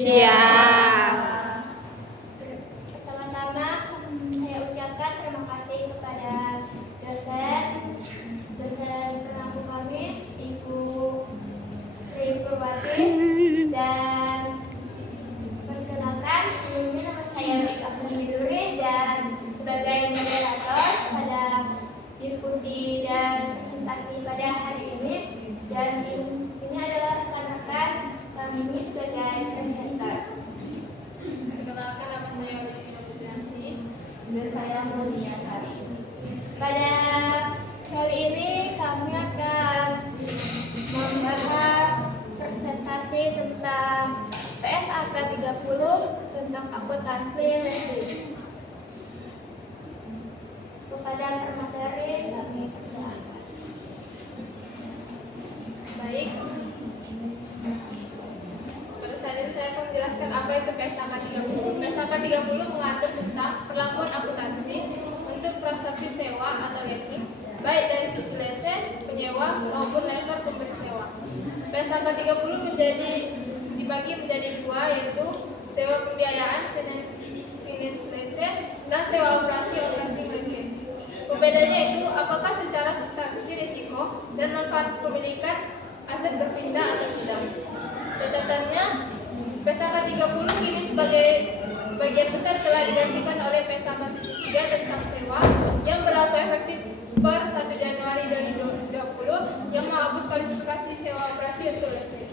Siap. Pertama-tama saya ucapkan terima kasih kepada dosen pengampu kami, Ibu Sri Purwati, dan perkenalkan sebelumnya nama saya Rika Pemiluri dan sebagai moderator pada diskusi dan presentasi pada hari ini, dan ini adalah rekan-rekan kami sebagai presenter. Perkenalkan, nama saya Rika Purwati Dan saya Mulia Sari. Pada hari ini kami akan membahas presentasi tentang PSAK 30 tentang akuntansi leasing. Kepada pemateri kami persilakan. Baik. Pada saat ini saya akan menjelaskan apa itu PSAK 30. PSAK 30 mengatur tentang perlakuan akuntansi untuk transaksi sewa atau leasing, baik dari sisi lese, penyewa maupun lesor pemberi sewa. PSAK 30 dibagi menjadi dua, yaitu sewa pembiayaan finance lese dan sewa operasi leasing. Pembedanya itu apakah secara substansi risiko dan manfaat kepemilikan aset berpindah atau tidak. Catatannya, PSAK 30 kini sebagian besar telah digantikan oleh PSAK 3 tentang sewa yang berlaku efektif per 1 Januari 2020 yang menghapus kualifikasi sewa operasi untuk leasing.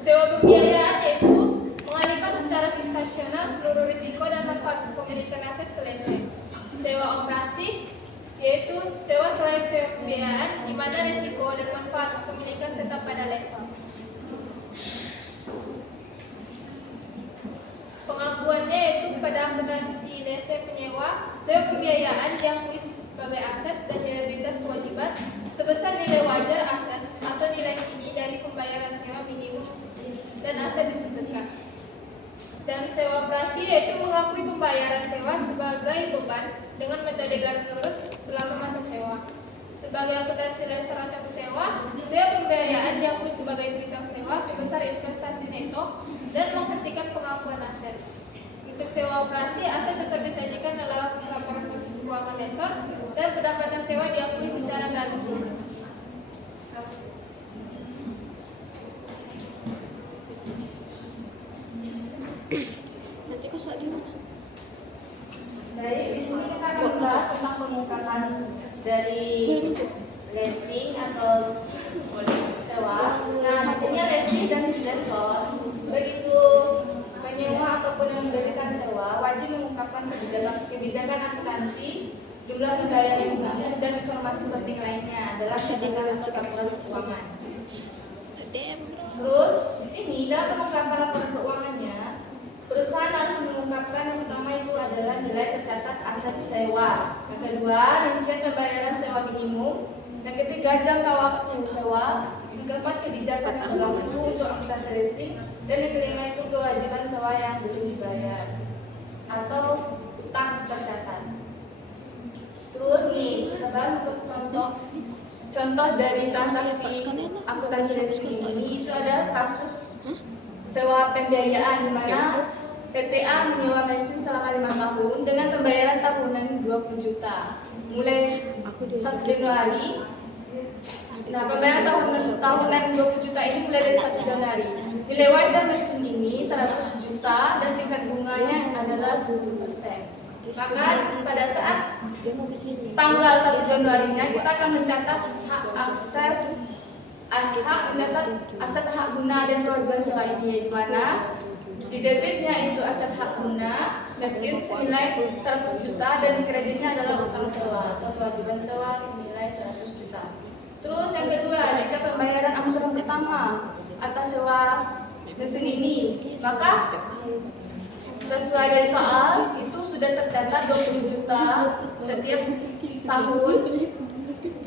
Sewa pembiayaan yaitu mengalihkan secara situasional seluruh risiko dan manfaat kepemilikan aset ke leasing. Sewa operasi yaitu sewa selain sewa pembiayaan di mana risiko dan manfaat kepemilikan tetap pada lessor. Pengakuannya yaitu pada akuntansi lese penyewa, sewa pembiayaan diakui sebagai aset dan liabilitas kewajiban sebesar nilai wajar aset atau nilai kini dari pembayaran sewa minimum dan aset disusunkan. Dan sewa operasi yaitu mengakui pembayaran sewa sebagai beban dengan metode garis lurus selama masa sewa. Sebagai akuntansi lessor atau pesewa, sewa pembiayaan diakui sebagai piutang sewa sebesar investasi neto dan menghentikan pengakuan aset. Untuk sewa operasi, aset tetap disajikan dalam laporan posisi keuangan lessor dan pendapatan sewa diakui secara garis lurus. Nanti kok soal di mana? Baik, di sini kita akan membahas tentang pengungkapan dari leasing atau sewa. Nah, di sini leasing dan lessor, begitu penyewa ataupun yang memberikan sewa wajib mengungkapkan kebijakan akuntansi, jumlah pembayaran bunganya dan informasi penting lainnya adalah catatan laporan keuangan. Terus di sini dalam pengungkapan laporan keuangannya, perusahaan harus mengungkapkan yang pertama itu adalah nilai tercatat aset sewa, yang kedua rincian pembayaran sewa minimum, yang ketiga jangka waktu sewa, yang keempat kebijakan yang berlaku untuk akuntansi leasing, dan yang kelima itu kewajiban sewa yang belum dibayar atau utang tercatat. Terus nih, untuk contoh dari transaksi akuntansi leasing ini itu ada kasus sewa pembiayaan di mana PTA menyewa mesin selama 5 tahun dengan pembayaran tahunan 20 juta mulai 1 Januari. Nah, pembayaran tahunan 20 juta ini mulai dari 1 Januari. Nilai wajar mesin ini 100 juta dan tingkat bunganya adalah 10%. Maka pada saat tanggal 1 Januari-nya kita akan mencatat mencatat aset hak guna dan kewajiban sewa ini, di mana di debitnya itu aset hak guna mesin senilai 100 juta dan di kreditnya adalah utang sewa atau kewajiban sewa senilai 100 juta. Terus yang kedua, jika pembayaran angsuran pertama atas sewa mesin ini, maka sesuai dari soal itu sudah tercatat 20 juta setiap tahun,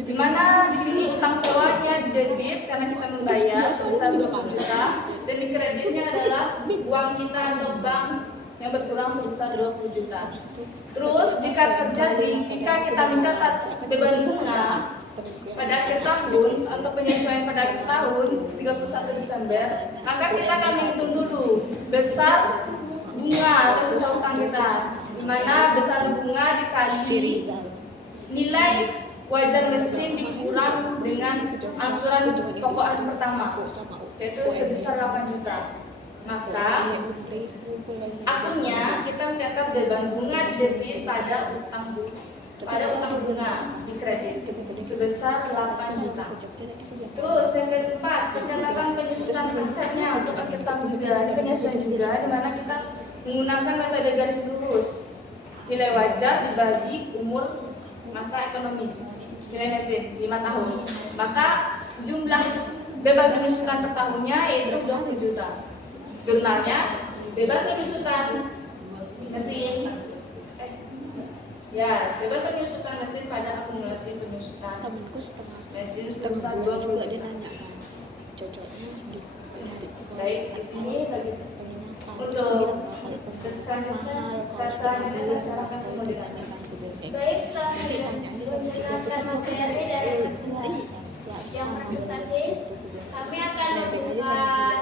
di mana di sini utang sewanya di debit karena kita membayar sebesar 20 juta dan di kreditnya adalah uang kita atau bank yang berkurang sebesar 20 juta. Terus jika kita mencatat beban bunga pada akhir tahun atau penyesuaian pada akhir tahun 31 Desember, maka kita akan menghitung dulu besar bunga atau sisa utang kita, di mana besar bunga dikali nilai wajar mesin dikurang dengan angsuran pokok hari pertama, yaitu sebesar 8 juta. Maka akunnya kita mencatat beban bunga didebit pada utang bunga di kredit sebesar 8 juta. Terus yang keempat, pencatatan penyusutan asetnya untuk akhir tahun juga. Ini penyesuaian juga, di mana kita menggunakan metode garis lurus. Nilai wajar dibagi umur masa ekonomis, nilai mesin 5 tahun. Maka jumlah beban penyusutan per tahunnya yaitu 20 juta. Jurnalnya beban penyusutan mesin beban penyusutan mesin pada akumulasi penyusutan mesin sebesar 20 juta. Baik, di sini bagi untuk selanjutnya saya sarankan kemudian. Baik, setelah menjelaskan materi dari yang pertama tadi, kami akan membuka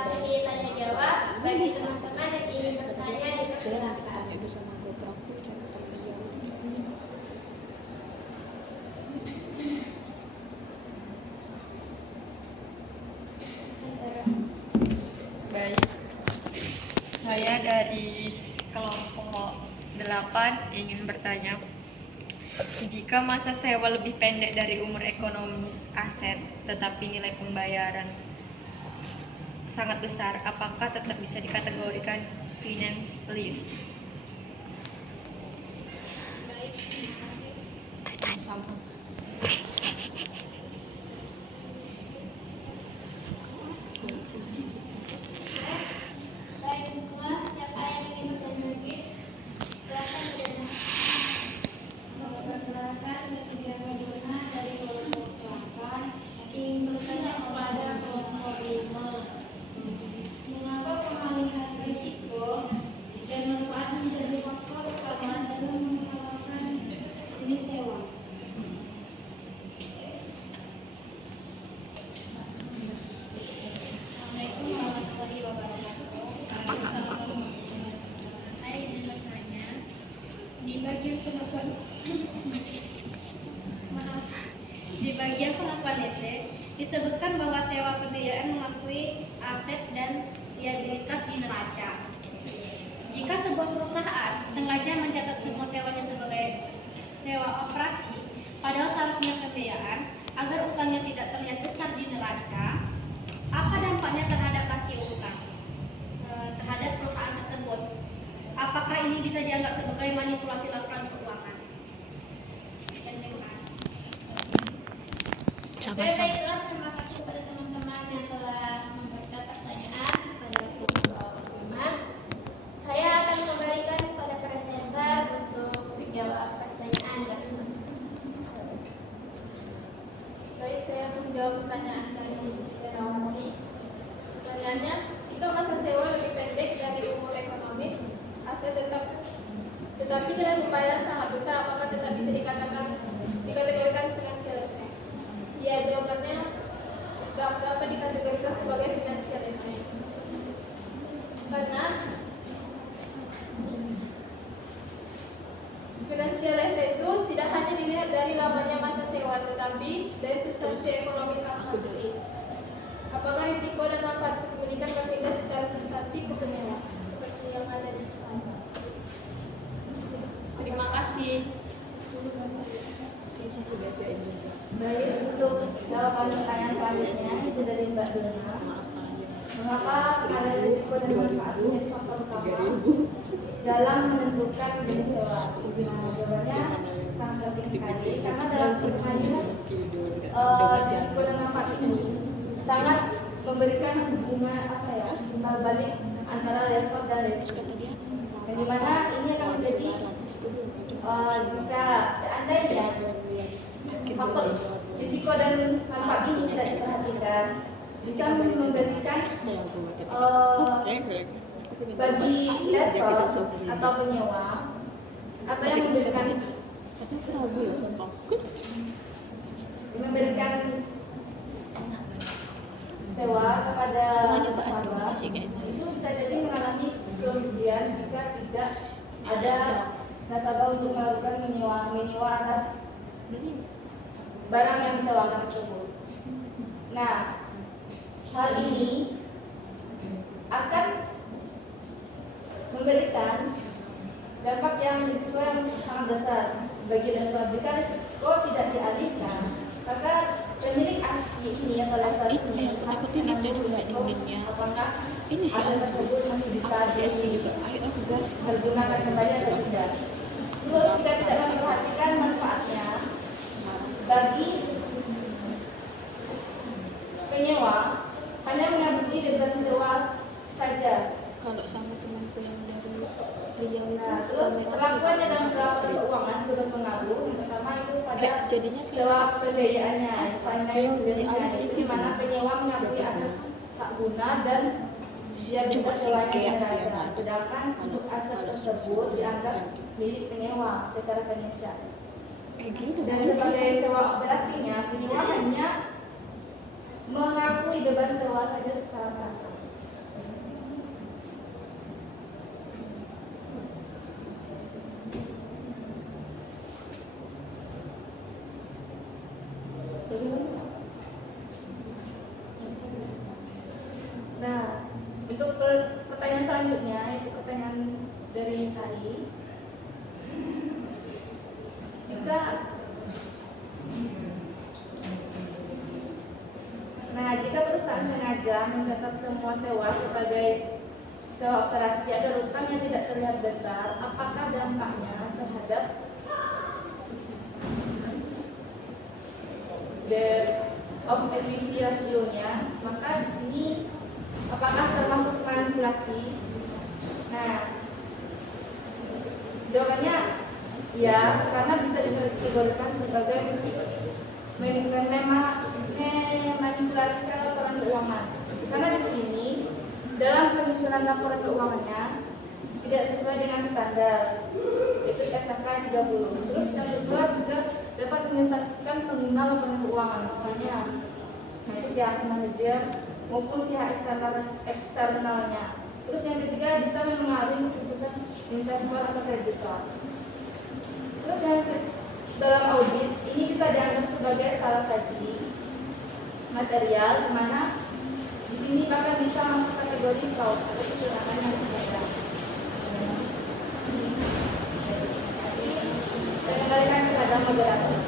sesi tanya jawab bagi teman-teman yang ingin bertanya dipersilakan. Baik, saya dari kelompok 8 ingin bertanya, jika masa sewa lebih pendek dari umur ekonomis aset tetapi nilai pembayaran sangat besar, apakah tetap bisa dikategorikan finance lease? Di bagian pengakuan lese disebutkan bahwa sewa pembiayaan mengakui aset dan liabilitas di neraca. Jika sebuah perusahaan sengaja mencatat semua sewanya sebagai sewa operasi, padahal seharusnya pembiayaan agar utangnya tidak terlihat besar di neraca, apa dampaknya terhadap rasio utang terhadap perusahaan tersebut? Apakah ini bisa dianggap sebagai manipulasi laporan keuangan? Baiklah, terima kasih kepada teman-teman yang telah memberikan pertanyaan kepada teman-teman. Saya akan kembalikan kepada presenter untuk menjawab pertanyaan dari teman-teman. Baik, saya menjawab pertanyaan dari Rawati. Pertanyaannya, jika masa sewa lebih pendek dari umur ekonomis, aset tetapi nilai pembayaran sangat besar, apakah tetap bisa dikategorikan financial asset? Ya, jawabannya dapat dikategorikan sebagai financial asset. Karena financial asset itu tidak hanya dilihat dari lamanya masa sewa, tetapi dari substansi ekonomi transaksi. Apakah risiko dan manfaat kepemilikan berpindah secara substansi ke penyewa, seperti yang ada di sana. Terima kasih. Baik, untuk jawaban pertanyaan selanjutnya itu dari Mbak Dona. Mengapa ada risiko dan manfaat menjadi faktor utama dalam menentukan jenis sewa? Nah, jawabannya sangat penting sekali karena dalam pertanyaan risiko dan manfaat ini sangat memberikan hubungan timbal balik antara lesor dan resiko. Yang dimana ini akan menjadi jika seandainya faktor risiko dan manfaat ini tidak diperhatikan, bisa memberikan bagi lesor atau penyewa atau yang memberikan itu bisa jadi mengalami kerugian jika tidak ada nasabah untuk melakukan menyewa atas barang yang disewakan tersebut. Nah, hal ini akan memberikan dampak yang risiko yang sangat besar bagi lesor. Jika risiko tidak dialihkan, maka pemilik asli ini atau lesor ini harus menanggung risiko apakah aset tersebut masih bisa dipergunakan kembali atau tidak. Terus jika tidak memperhatikan manfaatnya bagi penyewa, hanya mengabdi beban sewa saja. Kalau sama temanku yang dari beliau itu Nah, terus perlakuannya dalam perawakan keuangan turut pengaruh. Yang pertama itu pada jadinya sewa pembiayaannya, finance lease-nya, itu di mana penyewa mengakui aset tak guna dan dia juga sewanya neraca. Sedangkan untuk aset tersebut dianggap milik penyewa secara finansial. Dan sebagai sewa operasinya, penyewa hanya mengakui beban sewa saja secara merata. Nah, untuk pertanyaan selanjutnya, itu pertanyaan dari tadi. Jika perusahaan sengaja mencatat semua sewa sebagai sewa operasi agar utang yang tidak terlihat besar, apakah dampaknya terhadap debt of equity ratio-nya? Maka di sini apakah termasuk manipulasi? Nah, jawabannya ya, karena bisa dikategorikan sebagai manipulasi laporan keuangan. Karena di sini dalam penyusunan laporan keuangannya tidak sesuai dengan standar, itu SHK 30. Terus yang kedua juga dapat menyesatkan pengguna laporan keuangan, misalnya itu pihak manajer maupun pihak eksternalnya. Terus yang ketiga bisa mempengaruhi keputusan investor atau kreditor. Terus yang dalam audit ini bisa dianggap sebagai salah saji material, di mana di sini bahkan bisa masuk kategori fraud atau kecurangan yang sengaja. Terima kasih. Saya kembalikan kepada moderator.